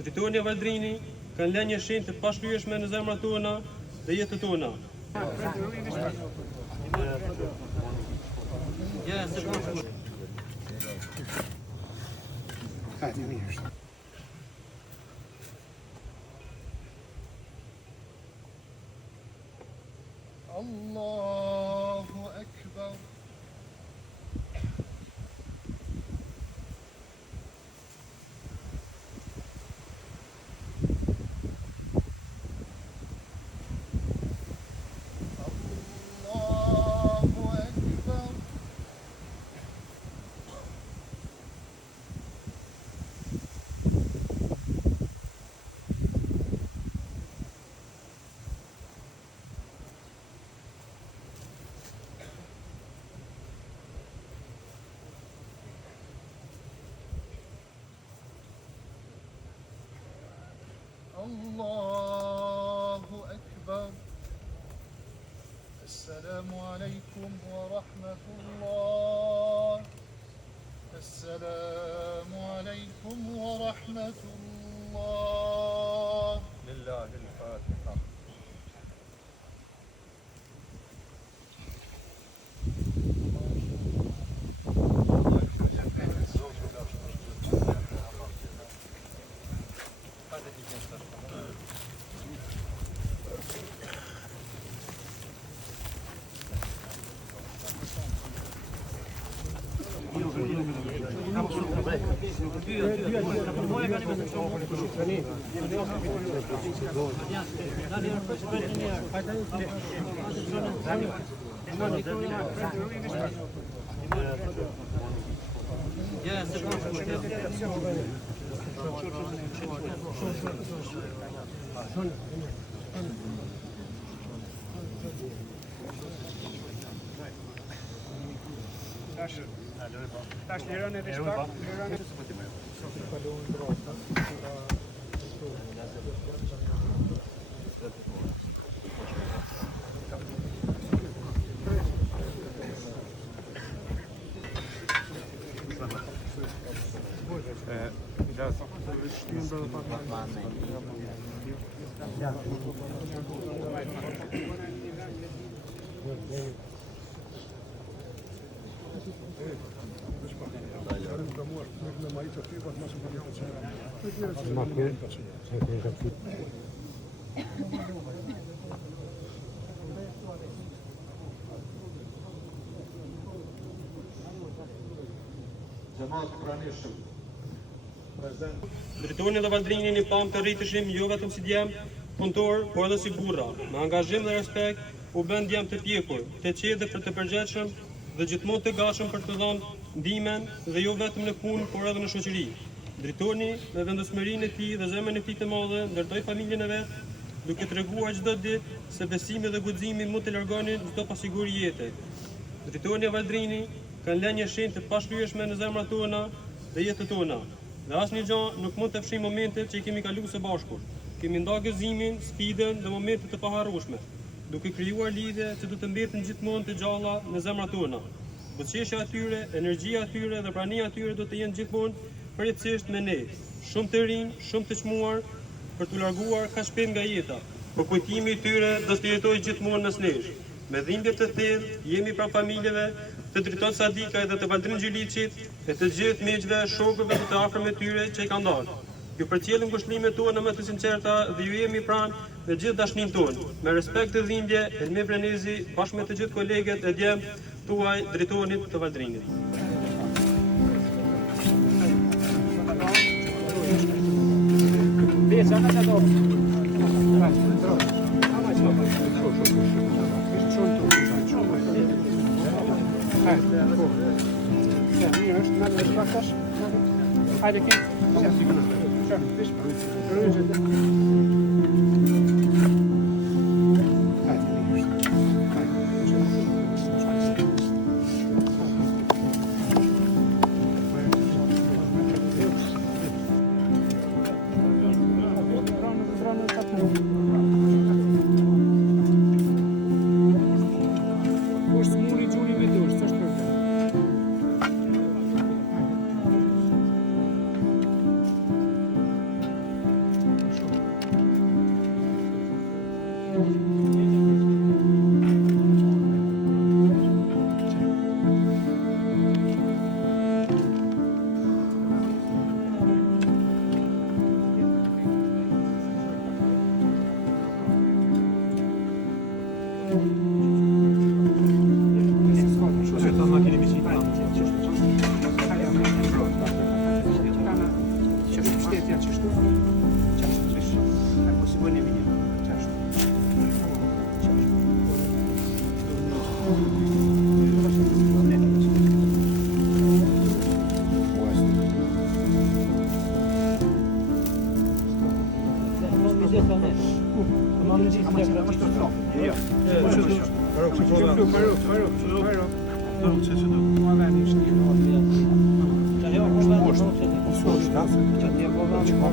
Drejtori e Valdrini kanë lënë një shenjë të pashlyeshme në zemrat tona dhe jetët tona. Allahu Ekber. Allahu Ekber. Allahu Ekber. Esselamu Aleyküm ve Rahmetullah. Esselamu Aleyküm ve Rahmetullah. Lillahil Fatiha. Tash lirën edhe shpak, Drejtorin e Valdrinin i pam të rritëshim jo vetëm si djem punëtor, por edhe si burra. Me angazhim dhe respekt u bën djem të pjekur, të qetë dhe për të përgjithshëm dhe gjithmonë të gatshëm për të dhënë ndihmën dhe jo vetëm në punë, por edhe në shoqëri. Drejtori me vendosmërinë e tij dhe zemrën e tij të madhe ndërtoi familjen e vet, duke treguar çdo ditë se besimi dhe guximi mund të largonin çdo pasiguri jete. Drejtori e Valdrini kanë lënë një shenjë të pashlyeshme në zemrat tona dhe jetët tona. Dhe asnjë gjë nuk mund të fshijë momentet që i kemi kaluar së bashku. Kemi ndarë gëzimin, sfidën dhe momente të paharrueshme, duke krijuar lidhje që do të mbeten gjithmonë të gjalla në zemrat tona. Butëqeshja atyre, energjia atyre dhe prania atyre do të jenë gjithmonë përjetësisht me ne, shumë të rinj, shumë të çmuar për të larguar kaq shpejt nga jeta. Por kujtimi i tyre do të jetojë gjithmonë mes nesh. Me dhimbje të thellë jemi pranë familjeve të Drejtorit Sadikaj dhe të Valdrin Gjiliçit e të gjithë miqve, shokëve dhe të afërm me tyre që i kanë dalë. Ju përcjellim ngushëllimet tona më të sinqerta dhe ju jemi pranë me gjithë dashninë tonë. Me respekt të dhimbje, Elmi Brenezi bashkë me të gjithë kolegët e djem tuaj drejtorit të Valdrinit. Hajde kim?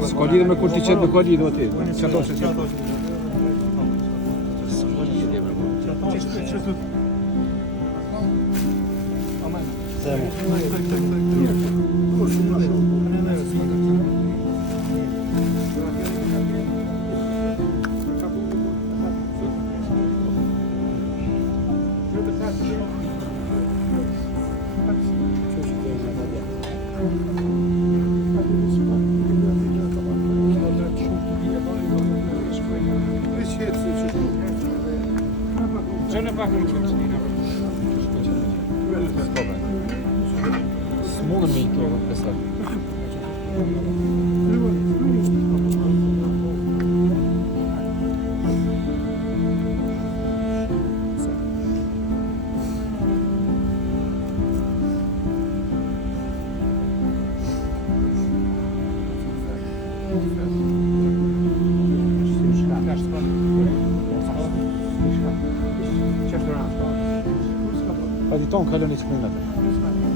S'ka lidhje me kur ti qet nuk ka lidhje aty. Çfarë se ti? Smulen me to pesar. Hadi ton kalon içmeyin hadi.